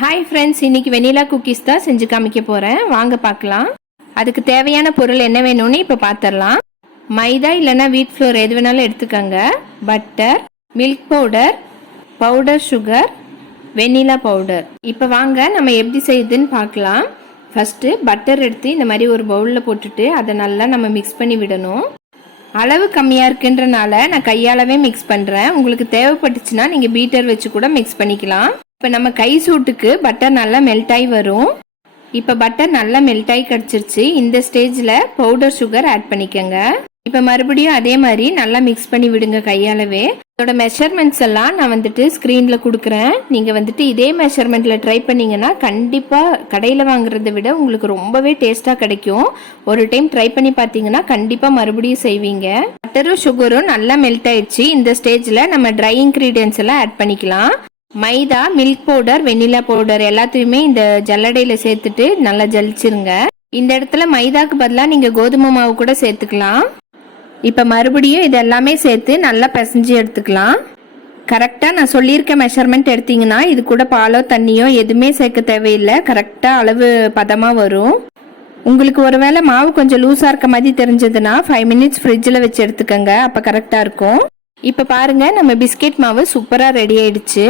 Hi friends, இன்றைக்கி vanilla cookies தான் செஞ்சு காமிக்க போகிறேன். வாங்க பார்க்கலாம். அதுக்கு தேவையான பொருள் என்ன வேணும்னு இப்போ பார்த்துடலாம். மைதா இல்லைன்னா வீட் ஃப்ளோர் எது வேணாலும் எடுத்துக்கோங்க. Butter, milk powder, powder sugar, vanilla powder. இப்போ வாங்க நம்ம எப்படி செய்யுதுன்னு பார்க்கலாம். ஃபஸ்ட்டு பட்டர் எடுத்து இந்த மாதிரி ஒரு பவுலில் போட்டுட்டு அதை நல்லா நம்ம மிக்ஸ் பண்ணி விடணும். அளவு கம்மியாக இருக்குன்றனால நான் கையாலவே மிக்ஸ் பண்ணுறேன். உங்களுக்கு தேவைப்பட்டுச்சுன்னா நீங்கள் பீட்டர் வச்சு கூட மிக்ஸ் பண்ணிக்கலாம். இப்போ நம்ம கை சூட்டுக்கு பட்டர் நல்லா மெல்ட் ஆகி வரும். இப்போ பட்டர் நல்லா மெல்ட் ஆகி கிடச்சிருச்சு. இந்த ஸ்டேஜில் பவுடர் சுகர் ஆட் பண்ணிக்கோங்க. இப்போ மறுபடியும் அதே மாதிரி நல்லா மிக்ஸ் பண்ணி விடுங்க கையாலவே. இதோட மெஷர்மெண்ட்ஸ் எல்லாம் நான் ஸ்க்ரீனில் கொடுக்குறேன். நீங்கள் இதே மெஷர்மெண்ட்டில் ட்ரை பண்ணிங்கன்னா கண்டிப்பாக கடையில் வாங்குறத விட உங்களுக்கு ரொம்பவே டேஸ்ட்டாக கிடைக்கும். ஒரு டைம் ட்ரை பண்ணி பார்த்தீங்கன்னா கண்டிப்பாக மறுபடியும் செய்வீங்க. பட்டரும் சுகரும் நல்லா மெல்ட் ஆயிடுச்சு. இந்த ஸ்டேஜில் நம்ம ட்ரை இன்க்ரீடியன்ஸ் எல்லாம் ஆட் பண்ணிக்கலாம். மைதா, மில்க் பவுடர், வெனிலா பவுடர் எல்லாத்தையுமே இந்த ஜல்லடையில் சேர்த்துட்டு நல்லா ஜலிச்சிருங்க. இந்த இடத்துல மைதாக்கு பதிலாக நீங்கள் கோதுமை மாவு கூட சேர்த்துக்கலாம். இப்போ மறுபடியும் இது எல்லாமே சேர்த்து நல்லா பிசைஞ்சு எடுத்துக்கலாம். கரெக்டாக நான் சொல்லியிருக்க மெஷர்மெண்ட் எடுத்திங்கன்னா இது கூட பாலோ தண்ணியோ எதுவுமே சேர்க்க தேவையில்லை. கரெக்டாக அளவு பதமாக வரும். உங்களுக்கு ஒருவேளை மாவு கொஞ்சம் லூஸாக இருக்க மாதிரி தெரிஞ்சதுன்னா 5 மினிட்ஸ் ஃப்ரிட்ஜில் வச்சு எடுத்துக்கோங்க. அப்போ கரெக்டாக இருக்கும். இப்போ பாருங்கள், நம்ம பிஸ்கெட் மாவு சூப்பராக ரெடி ஆயிடுச்சு.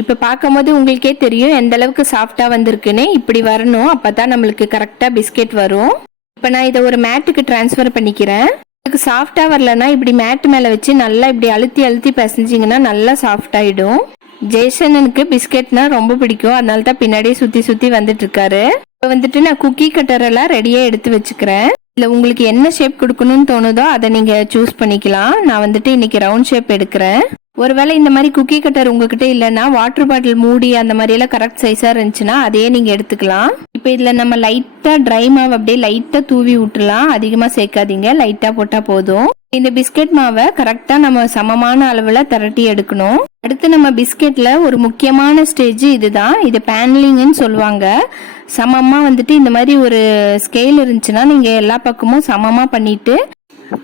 இப்போ பார்க்கும்போது உங்களுக்கே தெரியும் எந்த அளவுக்கு சாஃப்டாக வந்திருக்குன்னு. இப்படி வரணும், அப்போ தான் நம்மளுக்கு கரெக்டாக பிஸ்கெட் வரும். இப்போ நான் இதை ஒரு மேட்டுக்கு ட்ரான்ஸ்ஃபர் பண்ணிக்கிறேன். உங்களுக்கு சாஃப்டாக வரலன்னா இப்படி மேட்டு மேலே வச்சு நல்லா இப்படி அழுத்தி அழுத்தி பிசைஞ்சிங்கன்னா நல்லா சாஃப்டாகிடும். ஜெய்சனுக்கு பிஸ்கெட்னா ரொம்ப பிடிக்கும், அதனால தான் பின்னாடியே சுற்றி சுற்றி வந்துட்டு இருக்காரு. இப்போ நான் குக்கி கட்டரெல்லாம் ரெடியாக எடுத்து வச்சுக்கிறேன். இல்லை உங்களுக்கு என்ன ஷேப் கொடுக்கணும்னு தோணுதோ அதை நீங்கள் சூஸ் பண்ணிக்கலாம். நான் இன்னைக்கு ரவுண்ட் ஷேப் எடுக்கிறேன். ஒருவேளை இந்த மாதிரி குக்கி கட்டர் உங்ககிட்ட இல்லைன்னா வாட்டர் பாட்டில் மூடி அந்த மாதிரியெல்லாம் கரெக்ட் சைஸாக இருந்துச்சுன்னா அதையே நீங்கள் எடுத்துக்கலாம். இப்போ இதில் நம்ம லைட்டாக ட்ரை மாவு அப்படியே லைட்டாக தூவி விட்டுலாம். அதிகமாக சேர்க்காதீங்க, லைட்டாக போட்டால் போதும். இந்த பிஸ்கெட் மாவை கரெக்டாக நம்ம சமமான அளவில் திரட்டி எடுக்கணும். அடுத்து நம்ம பிஸ்கெட்டில் ஒரு முக்கியமான ஸ்டேஜ் இதுதான். இது பேனலிங்னு சொல்லுவாங்க. சமமாக இந்த மாதிரி ஒரு ஸ்கேல் இருந்துச்சுன்னா நீங்கள் எல்லா பக்கமும் சமமாக பண்ணிட்டு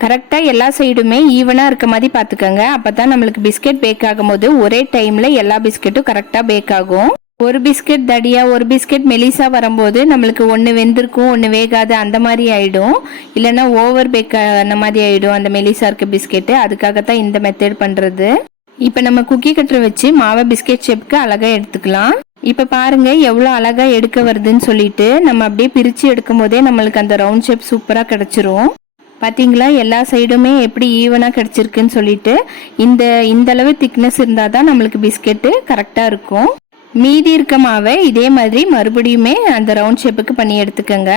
கரெக்டாக எல்லா சைடுமே ஈவனாக இருக்க மாதிரி பார்த்துக்கோங்க. அப்போ தான் நம்மளுக்கு பிஸ்கெட் பேக் ஆகும்போது ஒரே டைமில் எல்லா பிஸ்கெட்டும் கரெக்டாக பேக் ஆகும். ஒரு பிஸ்கெட் தடியாக ஒரு பிஸ்கெட் மெலிசா வரும்போது நம்மளுக்கு ஒன்று வெந்திருக்கும் ஒன்று வேகாது அந்த மாதிரி ஆகிடும். இல்லைன்னா ஓவர் பேக் அந்த மாதிரி ஆகிடும் அந்த மெலிசா இருக்க பிஸ்கெட்டு. அதுக்காகத்தான் இந்த மெத்தட் பண்ணுறது. இப்போ நம்ம குக்கி கட்டரை வச்சு மாவை பிஸ்கெட் ஷேப்புக்கு அழகாக எடுத்துக்கலாம். இப்போ பாருங்க எவ்வளோ அழகாக எடுக்க வருதுன்னு சொல்லிட்டு நம்ம அப்படியே பிரித்து எடுக்கும் போதே நம்மளுக்கு அந்த ரவுண்ட் ஷேப் சூப்பராக கிடச்சிரும். பார்த்தீங்களா எல்லா சைடுமே எப்படி ஈவனாக கிடச்சிருக்குன்னு சொல்லிட்டு. இந்த அளவு திக்னஸ் இருந்தால் தான் நம்மளுக்கு பிஸ்கெட்டு கரெக்டாக இருக்கும். மீதி இருக்க மாவை இதே மாதிரி மறுபடியுமே அந்த ரவுண்ட் ஷேப்புக்கு பண்ணி எடுத்துக்கோங்க.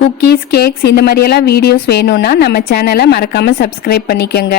குக்கீஸ், கேக்ஸ் இந்த மாதிரியெல்லாம் வீடியோஸ் வேணும்னா நம்ம சேனலை மறக்காமல் சப்ஸ்கிரைப் பண்ணிக்கோங்க.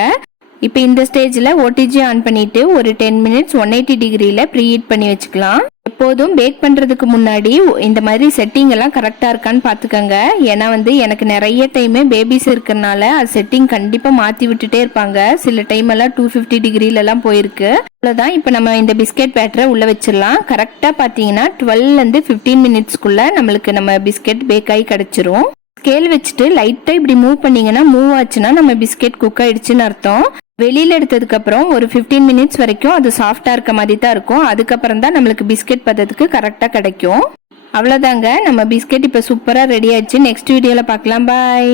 இப்போ இந்த ஸ்டேஜில் ஓடிஜி ஆன் பண்ணிவிட்டு ஒரு 10 மினிட்ஸ் 180 டிகிரியில் ப்ரீஹீட் பண்ணி வச்சுக்கலாம். எப்போதும் பேக் பண்ணுறதுக்கு முன்னாடி இந்த மாதிரி செட்டிங் எல்லாம் கரெக்டாக இருக்கான்னு பார்த்துக்கோங்க. ஏன்னா எனக்கு நிறைய டைமே பேபிஸ் இருக்கிறனால அது செட்டிங் கண்டிப்பாக மாற்றி விட்டுட்டே இருப்பாங்க. சில டைம் எல்லாம் 250 டிகிரிலலாம் போயிருக்கு. அவ்வளோதான். இப்போ நம்ம இந்த பிஸ்கெட் பேட்டரை உள்ளே வச்சிடலாம். கரெக்டாக பார்த்தீங்கன்னா 12 to 15 மினிட்ஸ்க்குள்ளே நம்மளுக்கு நம்ம பிஸ்கெட் பேக் ஆகி கிடச்சிரும். ஸ்கேல் வச்சுட்டு லைட்டாக இப்படி மூவ் பண்ணிங்கன்னா மூவ் ஆச்சுன்னா நம்ம பிஸ்கெட் குக் ஆகிடுச்சுன்னு அர்த்தம். வெளியில் எடுத்ததுக்கப்புறம் ஒரு 15 மினிட்ஸ் வரைக்கும் அது சாஃப்டாக இருக்க மாதிரி தான் இருக்கும். அதுக்கப்புறம் தான் நம்மளுக்கு பிஸ்கெட் பதத்துக்கு கரெக்டாக கிடைக்கும். அவ்வளோதாங்க, நம்ம பிஸ்கெட் இப்போ சூப்பராக ரெடி ஆயிடுச்சு. நெக்ஸ்ட் வீடியோவில் பார்க்கலாம். பாய்.